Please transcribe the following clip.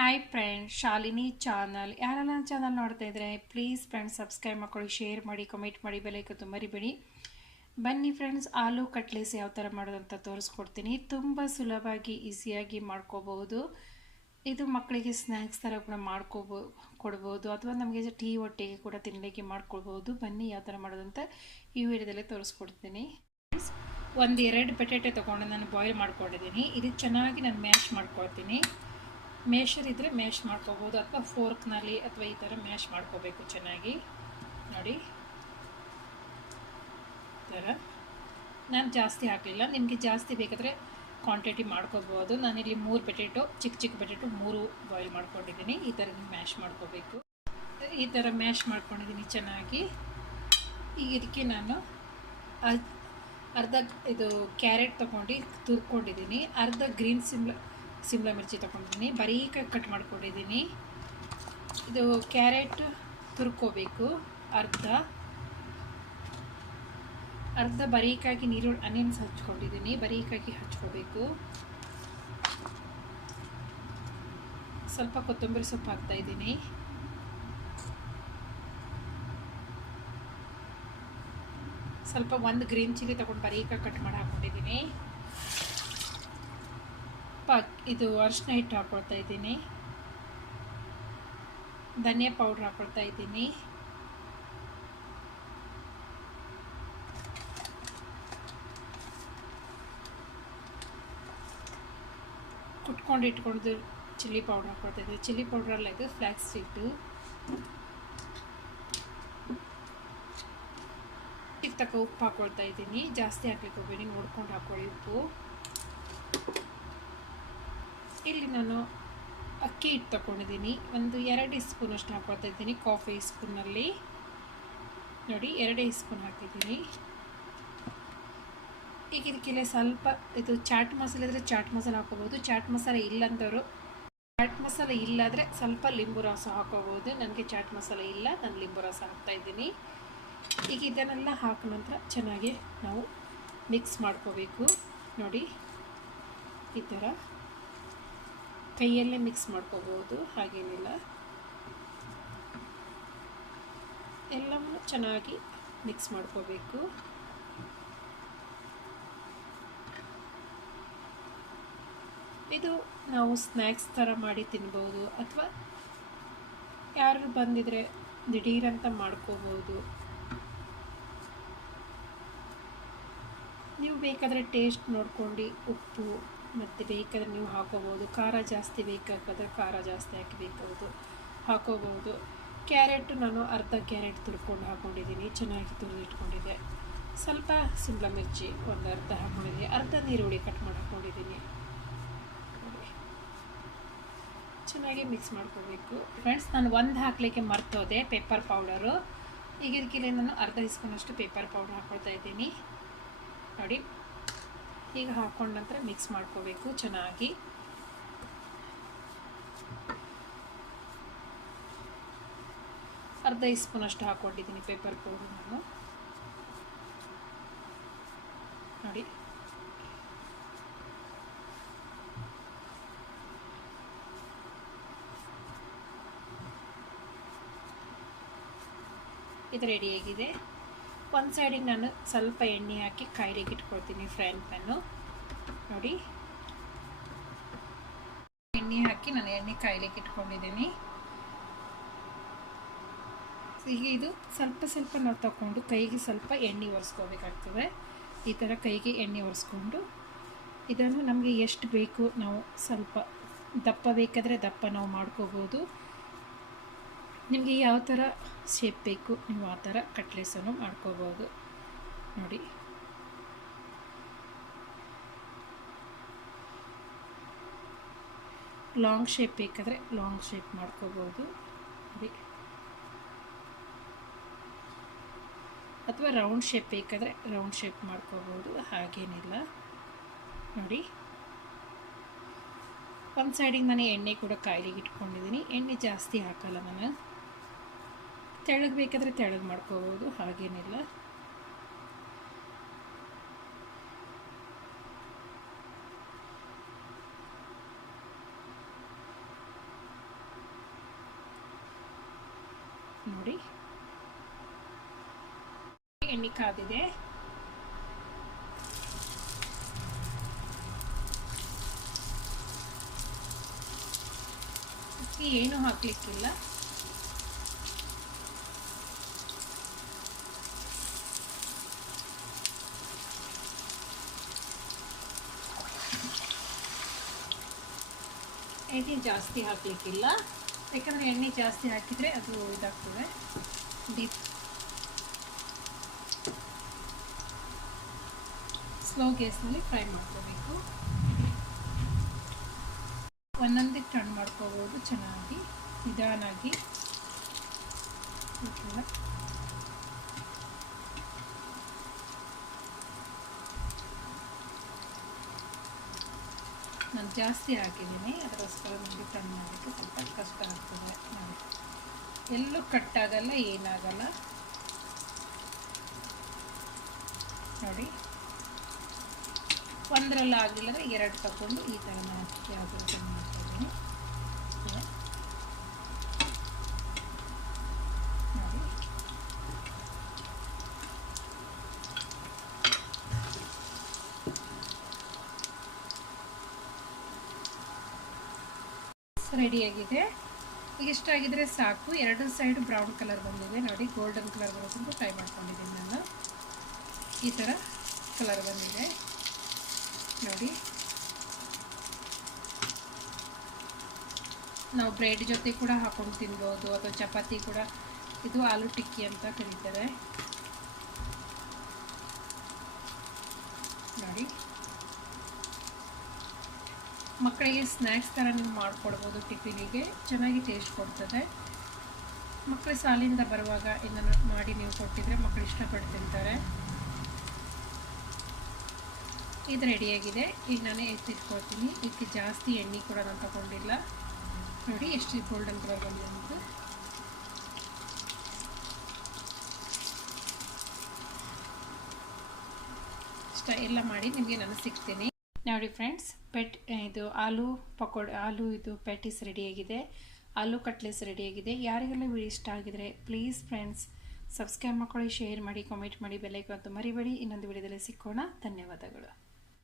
Hi friends Shalini channel ಯಾರೆಲ್ಲ ನನ್ನ channel ನೋಡ್ತಾ ಇದ್ದರೆ ಪ್ಲೀಸ್ ಫ್ರೆಂಡ್ಸ್ ಸಬ್ಸ್ಕ್ರೈಬ್ ಮಾಡ್ಕೊಳ್ಳಿ ಶೇರ್ ಮಾಡಿ ಕಮೆಂಟ್ ಮಾಡಿ ಬೆಲೈಕತ್ತು ಮರಿಬೇಡಿ ಬನ್ನಿ ಫ್ರೆಂಡ್ಸ್ ಆಲೂ ಕಟ್ಲೇಸ್ ಯಾವ ಥರ ಮಾಡೋದಂತ ತೋರಿಸ್ಕೊಡ್ತೀನಿ. ತುಂಬ ಸುಲಭವಾಗಿ ಈಸಿಯಾಗಿ ಮಾಡ್ಕೋಬಹುದು ಇದು ಮಕ್ಕಳಿಗೆ ಸ್ನ್ಯಾಕ್ಸ್ ಥರ ಕೂಡ ಮಾಡ್ಕೋಬೋ, ಕೊಡ್ಬೋದು. ಅಥವಾ ನಮಗೆ ಟೀ ಒಟ್ಟಿಗೆ ಕೂಡ ತಿನ್ನಲಿಕ್ಕೆ ಮಾಡ್ಕೊಳ್ಬೋದು. ಬನ್ನಿ ಯಾವ ಥರ ಮಾಡೋದಂತ ಈ ವಿಡಿಯೋದಲ್ಲೇ ತೋರಿಸ್ಕೊಡ್ತೀನಿ. ಒಂದು ಎರಡು ಬಟಾಟೆ ತೊಗೊಂಡು ನಾನು ಬಾಯ್ಲ್ ಮಾಡ್ಕೊಂಡಿದ್ದೀನಿ. ಇದು ಚೆನ್ನಾಗಿ ನಾನು ಮ್ಯಾಶ್ ಮಾಡ್ಕೊಳ್ತೀನಿ. ಮ್ಯಾಶರ್ ಇದ್ದರೆ ಮ್ಯಾಶ್ ಮಾಡ್ಕೋಬೋದು, ಅಥವಾ ಫೋರ್ಕ್ನಲ್ಲಿ ಅಥವಾ ಈ ಥರ ಮ್ಯಾಶ್ ಮಾಡ್ಕೋಬೇಕು ಚೆನ್ನಾಗಿ. ನೋಡಿ. ಥರ. ನಾನು ಜಾಸ್ತಿ ಹಾಕಲಿಲ್ಲ. ನಿಮಗೆ ಜಾಸ್ತಿ ಬೇಕಾದರೆ ಕ್ವಾಂಟಿಟಿ ಮಾಡ್ಕೋಬೋದು. ನಾನಿಲ್ಲಿ ಮೂರು ಪೆಟೇಟೊ ಚಿಕ್ಕ ಚಿಕ್ಕ ಪೆಟೇಟೊ ಮೂರು ಬಾಯ್ಲ್ ಮಾಡ್ಕೊಂಡಿದ್ದೀನಿ. ಈ ಥರ ಮ್ಯಾಶ್ ಮಾಡ್ಕೋಬೇಕು. ಈ ಥರ ಮ್ಯಾಶ್ ಮಾಡ್ಕೊಂಡಿದ್ದೀನಿ ಚೆನ್ನಾಗಿ. ಈಗ ಇದಕ್ಕೆ ನಾನು ಅರ್ಧ ಇದು ಕ್ಯಾರೆಟ್ ತೊಗೊಂಡು ತುರ್ಕೊಂಡಿದ್ದೀನಿ. ಅರ್ಧ ಗ್ರೀನ್ ಸಿಮ್ಲ ಸಿಮ್ಲಾ ಮಿರ್ಚಿ ತೊಗೊಂಡಿದ್ದೀನಿ. ಬರೀಕಾಗಿ ಕಟ್ ಮಾಡ್ಕೊಂಡಿದ್ದೀನಿ. ಇದು ಕ್ಯಾರೆಟ್ ತುರ್ಕೋಬೇಕು, ಅರ್ಧ. ಅರ್ಧ ಬರೀಕಾಗಿ ನೀರು ಅನಿಯನ್ಸ್ ಹಚ್ಕೊಂಡಿದ್ದೀನಿ. ಬರೀಕಾಗಿ ಹಚ್ಕೋಬೇಕು. ಸ್ವಲ್ಪ ಕೊತ್ತಂಬರಿ ಸೊಪ್ಪು ಹಾಕ್ತಾ ಇದ್ದೀನಿ. ಸ್ವಲ್ಪ ಒಂದು ಗ್ರೀನ್ ಚಿಲ್ಲಿ ತೊಗೊಂಡು ಬರೀಕಾಗಿ ಕಟ್ ಮಾಡಿ ಹಾಕ್ಕೊಂಡಿದ್ದೀನಿ ಪಾಕ್ ಇದು ಅರಿಶಿನ ಹಿಟ್ಟು ಹಾಕ್ಕೊಳ್ತಾ ಇದ್ದೀನಿ. ಧನಿಯಾ ಪೌಡ್ರ್ ಹಾಕ್ಕೊಳ್ತಾ ಇದ್ದೀನಿ. ಕುಟ್ಕೊಂಡು ಇಟ್ಕೊಂಡು ಚಿಲ್ಲಿ ಪೌಡ್ರ್ ಹಾಕ್ಕೊಳ್ತಾ ಇದ್ದೀನಿ. ಚಿಲ್ಲಿ ಪೌಡ್ರಲ್ಲಿ ಇದು ಫ್ಲ್ಯಾಕ್ಸ್ ಸೀಟು. ತಕ್ಕ ಉಪ್ಪು ಹಾಕ್ಕೊಳ್ತಾ ಇದ್ದೀನಿ. ಜಾಸ್ತಿ ಹಾಕ್ಲಿಕ್ಕೆ ಹೋಗ್ಬೇಡಿ, ನೋಡ್ಕೊಂಡು ಹಾಕ್ಕೊಳ್ಳಿ ಉಪ್ಪು. ಇಲ್ಲಿ ನಾನು ಅಕ್ಕಿ ಹಿಟ್ಟು ತಗೊಂಡಿದ್ದೀನಿ ಒಂದು ಎರಡು ಸ್ಪೂನಷ್ಟು ಹಾಕ್ಕೊಳ್ತಾ ಇದ್ದೀನಿ ಕಾಫಿ ಸ್ಪೂನಲ್ಲಿ ನೋಡಿ, ಎರಡೇ ಸ್ಪೂನ್ ಹಾಕಿದ್ದೀನಿ. ಈಗ ಇದಕ್ಕೆಲ್ಲ ಸ್ವಲ್ಪ ಇದು ಚಾಟ್ ಮಸಾಲೆ ಇದ್ದರೆ ಚಾಟ್ ಮಸಾಲೆ ಹಾಕೋಬೋದು ಚಾಟ್ ಮಸಾಲೆ ಇಲ್ಲಂದವರು ಚಾಟ್ ಮಸಾಲೆ ಇಲ್ಲಾದರೆ ಸ್ವಲ್ಪ ಲಿಂಬು ರಸ ಹಾಕೋಬೋದು ನನಗೆ ಚಾಟ್ ಮಸಾಲೆ ಇಲ್ಲ, ನಾನು ಲಿಂಬು ರಸ ಹಾಕ್ತಾಯಿದ್ದೀನಿ ಈಗ ಇದನ್ನೆಲ್ಲ ಹಾಕೋ ನಂತರ ಚೆನ್ನಾಗಿ ನಾವು ಮಿಕ್ಸ್ ಮಾಡ್ಕೋಬೇಕು. ನೋಡಿ, ಈ ಥರ. ಕೈಯಲ್ಲೇ ಮಿಕ್ಸ್ ಮಾಡ್ಕೋಬೋದು, ಹಾಗೇನಿಲ್ಲ. ಎಲ್ಲವನ್ನು ಚೆನ್ನಾಗಿ ಮಿಕ್ಸ್ ಮಾಡ್ಕೋಬೇಕು. ಇದು ನಾವು ಸ್ನ್ಯಾಕ್ಸ್ ಥರ ಮಾಡಿ ತಿನ್ಬೋದು, ಅಥವಾ ಯಾರು ಬಂದಿದ್ರೆ ದಿಢೀರಂತ ಮಾಡ್ಕೋಬೋದು. ನೀವು ಬೇಕಾದರೆ ಟೇಸ್ಟ್ ನೋಡ್ಕೊಂಡು ಉಪ್ಪು ಮತ್ತು ಬೇಕಾದರೆ ನೀವು ಹಾಕೋಬೋದು. ಖಾರ ಜಾಸ್ತಿ ಬೇಕಾಗದ ಖಾರ ಜಾಸ್ತಿ ಹಾಕಿ ಬೇಕಾವುದು ಹಾಕೋಬೋದು. ಕ್ಯಾರೆಟು ನಾನು ಅರ್ಧ ಕ್ಯಾರೆಟ್ ತುರ್ಕೊಂಡು ಹಾಕ್ಕೊಂಡಿದ್ದೀನಿ ಚೆನ್ನಾಗಿ ತುರಿದಿಟ್ಕೊಂಡಿದ್ದೆ. ಸ್ವಲ್ಪ ಸಿಂಬ್ಳ ಮಿರ್ಚಿ ಒಂದು ಅರ್ಧ ಹಾಕ್ಕೊಂಡಿದ್ದೀನಿ ಅರ್ಧ ನೀರುಳ್ಳಿ ಕಟ್ ಮಾಡಿ ಹಾಕ್ಕೊಂಡಿದ್ದೀನಿ ಚೆನ್ನಾಗಿ ಮಿಕ್ಸ್ ಮಾಡ್ಕೋಬೇಕು. ಫ್ರೆಂಡ್ಸ್ ನಾನು ಒಂದು ಹಾಕಲಿಕ್ಕೆ ಮರ್ತೋದೆ ಪೇಪರ್ ಪೌಡರು ಈಗ ನಾನು ಅರ್ಧ ಇಸ್ಕೊಂಡಷ್ಟು ಪೇಪರ್ ಪೌಡರ್ ಹಾಕ್ಕೊಳ್ತಾ ಇದ್ದೀನಿ. ನೋಡಿ. ಈಗ ಹಾಕೊಂಡ ನಂತರ ಮಿಕ್ಸ್ ಮಾಡ್ಕೋಬೇಕು ಚೆನ್ನಾಗಿ. ಅರ್ಧ ಸ್ಪೂನ್ ಅಷ್ಟು ಹಾಕ್ಕೊಂಡಿದ್ದೀನಿ ಪೇಪರ್ ಪೌಡರ್ ನಾನು. ನೋಡಿ. ಇದು ರೆಡಿಯಾಗಿದೆ ಒಂದು ಸೈಡಿಗೆ ನಾನು ಸ್ವಲ್ಪ ಎಣ್ಣೆ ಹಾಕಿ ಕಾಯಿರಿಗೆ ಇಟ್ಕೊಳ್ತೀನಿ ಫ್ರೈನ್ ಪ್ಯಾನು ನೋಡಿ. ಎಣ್ಣೆ ಹಾಕಿ ನಾನು ಎಣ್ಣೆ ಕಾಯಿಲೆಗೆ ಇಟ್ಕೊಂಡಿದ್ದೀನಿ. ಈಗ ಇದು ಸ್ವಲ್ಪ ಸ್ವಲ್ಪ ನಾವು ತಗೊಂಡು ಕೈಗೆ ಸ್ವಲ್ಪ ಎಣ್ಣೆ ಒರೆಸ್ಕೋಬೇಕಾಗ್ತದೆ. ಈ ಥರ ಕೈಗೆ ಎಣ್ಣೆ ಒರೆಸ್ಕೊಂಡು ಇದನ್ನು ನಮಗೆ ಎಷ್ಟು ಬೇಕು ನಾವು ಸ್ವಲ್ಪ ದಪ್ಪ ಬೇಕಾದರೆ ದಪ್ಪ ನಾವು ಮಾಡ್ಕೋಬೋದು. ನಿಮಗೆ ಯಾವ ಥರ ಶೇಪ್ ಬೇಕು, ನೀವು ಆ ಥರ ಕಟ್ಲೆಸನ್ನು ಮಾಡ್ಕೋಬೋದು. ನೋಡಿ. ಲಾಂಗ್ ಶೇಪ್ ಬೇಕಾದರೆ ಲಾಂಗ್ ಶೇಪ್ ಮಾಡ್ಕೋಬೋದು. ನೋಡಿ. ಅಥವಾ ರೌಂಡ್ ಶೇಪ್ ಬೇಕಾದರೆ ರೌಂಡ್ ಶೇಪ್ ಮಾಡ್ಕೋಬೋದು, ಹಾಗೇನಿಲ್ಲ. ನೋಡಿ. ಒಂದು ಸೈಡಿಗೆ ನಾನು ಎಣ್ಣೆ ಕೂಡ ಕಾಯಿಲೆಗೆ ಇಟ್ಕೊಂಡಿದ್ದೀನಿ ಎಣ್ಣೆ ಜಾಸ್ತಿ ಹಾಕಲ್ಲ ನಾನು. ತೆಳ್ಳಗೆ ಬೇಕಾದರೆ ತೆಳಗ್ ಮಾಡ್ಕೋಬೋದು ಹಾಗೇನಿಲ್ಲ. ನೋಡಿ. ಎಣ್ಣೆ ಕಾದಿದೆ. ಏನು ಹಾಕ್ಲಿಕ್ಕಿಲ್ಲ. ಎಣ್ಣೆ ಜಾಸ್ತಿ ಹಾಕಲಿಕ್ಕಿಲ್ಲ. ಯಾಕಂದರೆ ಎಣ್ಣೆ ಜಾಸ್ತಿ ಹಾಕಿದರೆ ಅದು ಇದಾಗ್ತದೆ. ಡೀಪ್ ಸ್ಲೋ ಗ್ಯಾಸ್ನಲ್ಲಿ ಫ್ರೈ ಮಾಡ್ಕೋಬೇಕು. ಒಂದೊಂದಿಗೆ ಟರ್ನ್ ಮಾಡ್ಕೋಬೋದು ಚೆನ್ನಾಗಿ, ನಿಧಾನಾಗಿ. ಓಕೆಲ್ಲ ನಾನು ಜಾಸ್ತಿ ಹಾಕಿದ್ದೀನಿ. ಅದಕ್ಕೋಸ್ಕರ ನನಗೆ ಟರ್ನ್ ಮಾಡಲಿಕ್ಕೆ ಸ್ವಲ್ಪ ಕಷ್ಟ ಆಗ್ತದೆ. ನೋಡಿ. ಎಲ್ಲೂ ಕಟ್ಟಾಗಲ್ಲ ಏನಾಗಲ್ಲ. ನೋಡಿ. ಒಂದರಲ್ಲಿ ಆಗಲಿಲ್ಲ ಅಂದರೆ ಎರಡು ತಗೊಂಡು ಈ ಥರ ನಾನು ಯಾವುದು ಟರ್ನ್ ಮಾಡ್ತಿದ್ದೀನಿ ನೋಡಿ ರೆಡಿಯಾಗಿದೆ. ಈಗ ಇಷ್ಟಾಗಿದ್ದರೆ ಸಾಕು. ಎರಡು ಸೈಡ್ ಬ್ರೌನ್ ಕಲರ್ ಬಂದಿದೆ. ನೋಡಿ, ಗೋಲ್ಡನ್ ಕಲರ್ ಬರೋದ್ರಿಂದ ಟ್ರೈ ಮಾಡ್ಕೊಂಡಿದ್ದೀನಿ ನಾನು. ಈ ಥರ ಕಲರ್ ಬಂದಿದೆ. ನೋಡಿ. ನಾವು ಬ್ರೆಡ್ ಜೊತೆ ಕೂಡ ಹಾಕೊಂಡು ತಿನ್ಬೋದು, ಅಥವಾ ಚಪಾತಿ ಕೂಡ. ಇದು ಆಲೂ ಟಿಕ್ಕಿ ಅಂತ ಕರೀತಾರೆ ನೋಡಿ ಮಕ್ಕಳಿಗೆ ಸ್ನ್ಯಾಕ್ಸ್ ಥರ ನೀವು ಮಾಡಿಕೊಡ್ಬೋದು ಟಿಫಿನಿಗೆ. ಚೆನ್ನಾಗಿ ಟೇಸ್ಟ್ ಕೊಡ್ತದೆ. ಮಕ್ಕಳು ಸಾಲಿಂದ ಬರುವಾಗ ಇದನ್ನು ಮಾಡಿ ನೀವು ಕೊಟ್ಟಿದ್ರೆ ಮಕ್ಕಳು ಇಷ್ಟಪಟ್ಟು ತಿಂತಾರೆ. ಇದು ರೆಡಿಯಾಗಿದೆ ಈಗ ನಾನೇ ಎತ್ತಿಟ್ಕೊಳ್ತೀನಿ ಇದಕ್ಕೆ ಜಾಸ್ತಿ ಎಣ್ಣೆ ಕೂಡ ನಾನು ತಗೊಂಡಿಲ್ಲ. ನೋಡಿ, ಎಷ್ಟು ಗೋಲ್ಡನ್ ಕಲರ್ ಬಂದಿದೆ ಅಂತ ಇಷ್ಟ ಎಲ್ಲ ಮಾಡಿ ನಿಮಗೆ ನಾನು ಸಿಗ್ತೀನಿ. ನೋಡಿ ಫ್ರೆಂಡ್ಸ್, ಪೆಟ್ ಇದು ಆಲೂ ಪಕೋಡ, ಆಲೂ ಇದು ಪ್ಯಾಟೀಸ್ ರೆಡಿಯಾಗಿದೆ ಆಲೂ ಕಟ್ಲೆಸ್ ರೆಡಿಯಾಗಿದೆ ಯಾರಿಗೆಲ್ಲ ವಿಡಿಯೋ ಇಷ್ಟ ಆಗಿದ್ರೆ ಪ್ಲೀಸ್ ಫ್ರೆಂಡ್ಸ್ ಸಬ್ಸ್ಕ್ರೈಬ್ ಮಾಡ್ಕೊಳ್ಳಿ ಶೇರ್ ಮಾಡಿ ಕಾಮೆಂಟ್ ಮಾಡಿ ಬೆಲೆಗೆ ಅಂತ ಮರಿಬೇಡಿ. ಇನ್ನೊಂದು ವಿಡಿಯೋದಲ್ಲಿ ಸಿಕ್ಕೋಣ. ಧನ್ಯವಾದಗಳು.